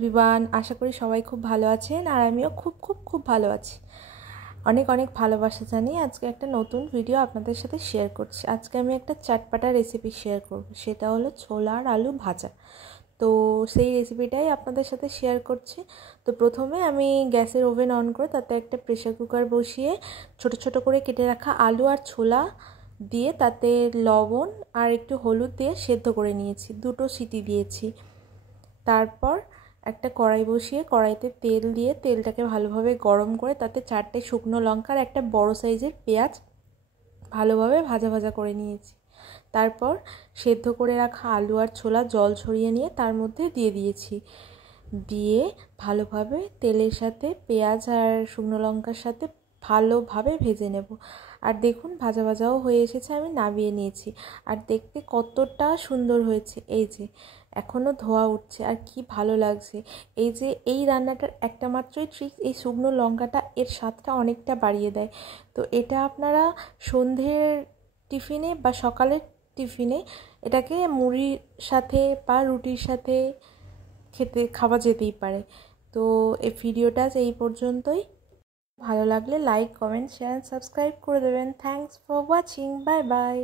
Everyone, আশা করি সবাই খুব ভালো আছেন আর আমিও খুব খুব খুব ভালো আছি। অনেক অনেক ভালোবাসা জানিয়ে আজকে একটা নতুন ভিডিও আপনাদের সাথে শেয়ার করছি। আজকে আমি একটা চাটপাটা রেসিপি শেয়ার করব, সেটা হলো ছোলা আর আলু ভাজা। তো সেই রেসিপিটাই আপনাদের সাথে শেয়ার করছি। তো প্রথমে আমি গ্যাসের ওভেন অন করে তাতে একটা প্রেসার কুকার বসিয়ে ছোট ছোট করে কেটে রাখা আলু আর ছোলা দিয়ে তাতে লবণ আর একটু হলুদ দিয়ে সেদ্ধ করে নিয়েছি, 2টো সিটি দিয়েছি। তারপর একটা কড়াই বসিয়ে কড়াইতে তেল দিয়ে তেলটাকে ভালোভাবে গরম করে তাতে 4টে শুকনো লঙ্কা আর একটা বড় সাইজের পেঁয়াজ ভালোভাবে ভাজা ভাজা করে নিয়েছি। তারপর সেদ্ধ করে রাখা আলু আর ছোলা জল ছড়িয়ে নিয়ে তার মধ্যে দিয়ে দিয়েছি, দিয়ে ভালোভাবে তেলের সাথে পেঁয়াজ আর শুকনো লঙ্কার সাথে ভালোভাবে ভেজে নেব। আর দেখুন ভাজা ভাজাও হয়ে এসেছে, আমি নামিয়ে নিয়েছি। আর দেখতে কতটা সুন্দর হয়েছে, এই যে এখনও ধোয়া উঠছে আর কি ভালো লাগছে। এই যে এই রান্নাটার একটা মাত্রই ট্রিক, এই শুকনো লঙ্কাটা এর স্বাদটা অনেকটা বাড়িয়ে দেয়। তো এটা আপনারা সন্ধ্যের টিফিনে বা সকালের টিফিনে এটাকে মুড়ির সাথে বা রুটির সাথে খাওয়া যেতেই পারে। তো এই ভিডিওটা এই পর্যন্তই। ভালো লাগলে লাইক, কমেন্ট, শেয়ার, সাবস্ক্রাইব করে দেবেন। Thanks for watching. Bye bye.